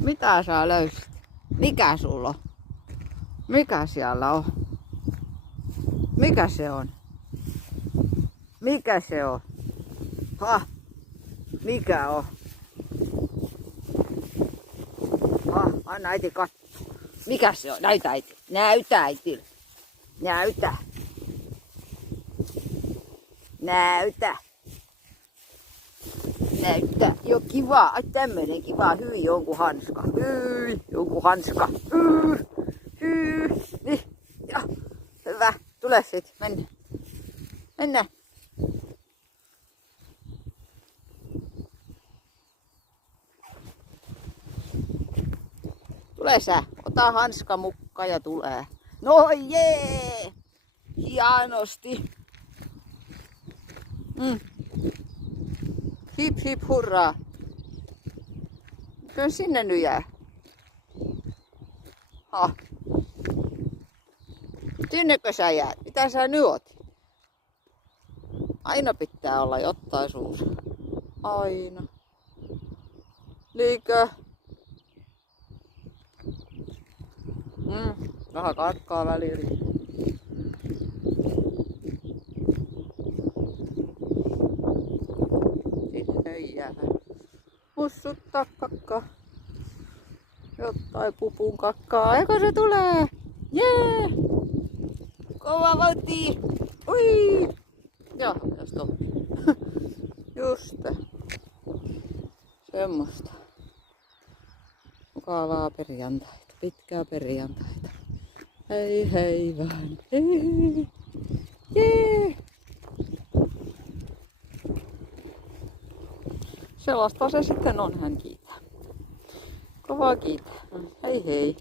Mitä sä löysit? Mikä sulla on? Mikä siellä on? Mikä se on? Mikä se on? Ha? Mikä on? Ha? Anna äiti katsoa. Mikä se on? Näytä äiti. Näytä äiti. Näytä. Näytä. Näytä. Jo kiva. Ai tämmönen kiva. Hyi jonkun hanska. Hyi jonkun hanska. Hyi. Niin. Ja. Hyvä. Tule sit. Mennä. Mennä. Tule sä. Ota hanska mukaan ja tulee. No jee. Hienosti. Hip hip hurraa. Kyllä sinne nyt jää. Ha. Sinnekö sä jäät? Mitä sä nyt oot? Aina pitää olla jotain suussa. Aina. Niinkö? Vähän katkaa välillä. Sitten jää. Mussuttaa kakkaa. Jotain pupun kakkaa. Eikö se tulee? Jee! Kova vauhti! Ui! Joo, jos on. Just. Semmosta. Mukavaa perjantaita. Pitkää perjantaita. Hei hei vaan. Hei. Jee! Sellaista se sitten on, hän kiitää. Kovaa kiitää. Hei hei.